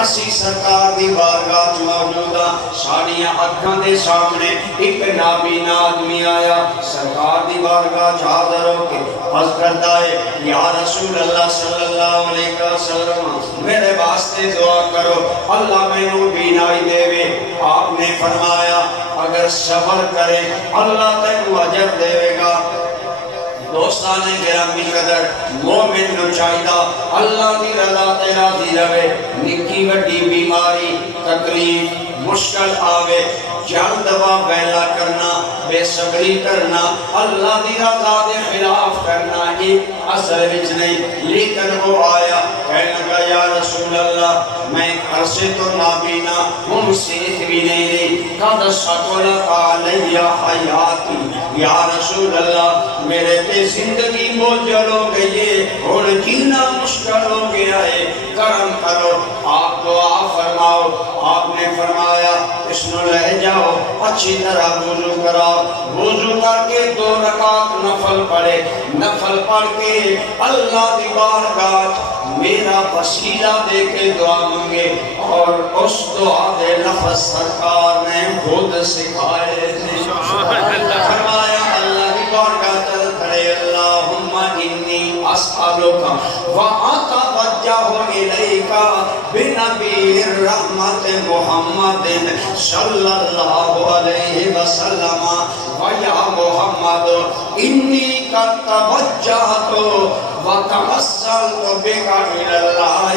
اسی سرکار دی بارگاہ موجودہ ساڑیاں اکھاں دے سامنے ایک نابینا آدمی آیا سرکار دی بارگاہ حاضر ہو کے عرض کرتا ہے یا رسول اللہ صلی اللہ علیہ وسلم میرے واسطے دعا کرو اللہ میں نو بینائی دے وے آپ نے فرمایا اگر صبر کرے اللہ تینو اجر دے گا دوستان گرامی قدر مومن نو چاہیدا اللہ دی رضا تے راضی رہے نکی وڈی بیماری تکلیف مشکل آوے جان دوا بیلا کرنا بے صبری کرنا اللہ دی رضا دے خلاف کرنا ہی اصل وچ نہیں لیکن وہ آیا کہنے لگا یا رسول اللہ میں عرصے تو نابینا ہم سیخ بھی نہیں قد سقلت علی حیاتی یا رسول اللہ میرے تے زندگی بوجھل ہو گئی ہے اور جینا مشکل ہو گیا ہے کرم کرو آپ دعا فرماؤ آپ نے فرمایا اس نو لے جاؤ اچھی طرح وضو کراؤ وضو کر کے 2 رکعت نفل پڑھے نفل پڑھ کے اللہ دی بارگاہ میرا وسیلہ دے کے دعا مانگے اور اس دعا دے لفظ سرکار نے خود سکھائے تھے فرمایا اللہ کی بارگاہ چل کھڑے اللہم انی اسألوکا وَأَتَوَجَّهُ إِلَيْكَ بِنَبِيِّ الرَّحْمَةِ مُحَمَّدٍ صلی اللہ علیہ وسلم وَيَا مُحَمَّدُ إِنِّي قَدْ تَوَجَّهْتُ وَتَوَسَّلْتُ بِكَ إِلَى اللَّهِ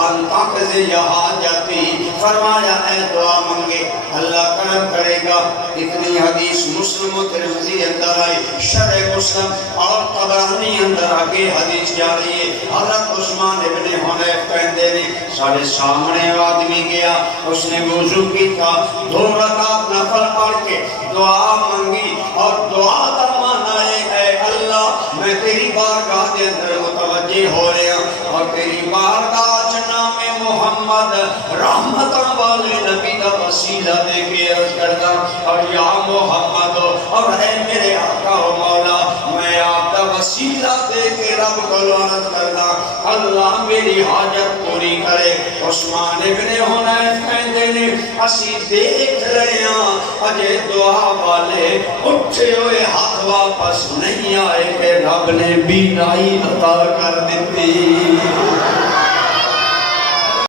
أَن تَقْضِيَ حَاجَتِي فرمایا اے دعا مانگے اللہ کرم کرے گا اتنی حدیث مسلم و ترمذی اندر آئی شرح مسلم اور طبرانی اندر آگے حدیث جا رہی ہے حضرت عثمان ابن حنیف کہندے نے سارے سامنے آدمی گیا اس نے وضو کی تھا 2 رکعت نفل پڑھ کے دعا مانگی اور دعا کا معنی ہے اے اللہ میں تیری بارگاہ کے اندر متوجہ ہو رہا ہوں اور تیری بارگاہ جناب محمد رحمت والے نبی کا وسیلہ دے کے عرض کرتا اور یا محمد اور اے میرے آقا و مولا میں آپ کا وسیلہ دے کے رب کو عرض کرتا اللہ میری حاجت پوری کرے عثمان ابن حنیف کہندے نے اسی دیکھ رہے ہیں اجے دعا والے اٹھے ہوئے ہاتھ واپس نہیں آئے کہ رب نے بینائی عطا کر دیتی